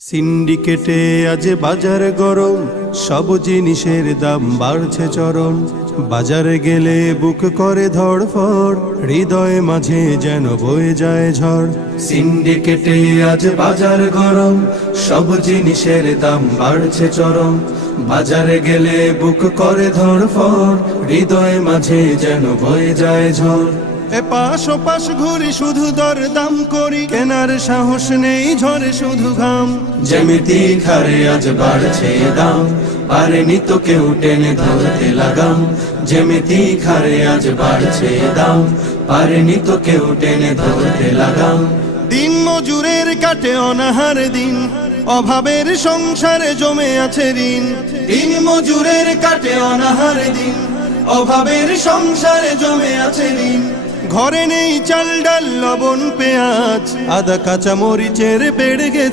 সিন্ডিকেটে আজ বাজার গরম, সব জিনিসের দাম বাড়ছে চরম। বাজারে গেলে বুক করে ধড়ফড়, হৃদয় মাঝে যেন বয়ে যায় ঝড়। সিন্ডিকেটে আজ বাজার গরম, সব জিনিসের দাম বাড়ছে চরম। বাজারে গেলে বুক করে ধড়ফড়, হৃদয় মাঝে যেন বয়ে যায় ঝড়। এপাশ ওপাশ ঘুরি শুধু দর দাম করি, কেনার সাহস নেই ঝরে শুধু ঘাম। যেমিতি খারে আজ বাড়ছে দাম, পারেনি তো কেউ টেনে ধরতে লাগাম। যেমিতি খারে আজ বাড়ছে দাম, পারেনি তো কেউ টেনে ধরতে লাগাম। দিন মজুরের কাটে অনাহার দিন, অভাবের সংসারে জমে আছে ঋণ। দিন মজুরের কাটে অনাহার দিন, অভাবের সংসারে জমে আছে ঋণ। ঘরে নেই চাল ডাল লবণ পেঁয়াজ, আদা কাঁচা মরিচের বেড়ে গেছে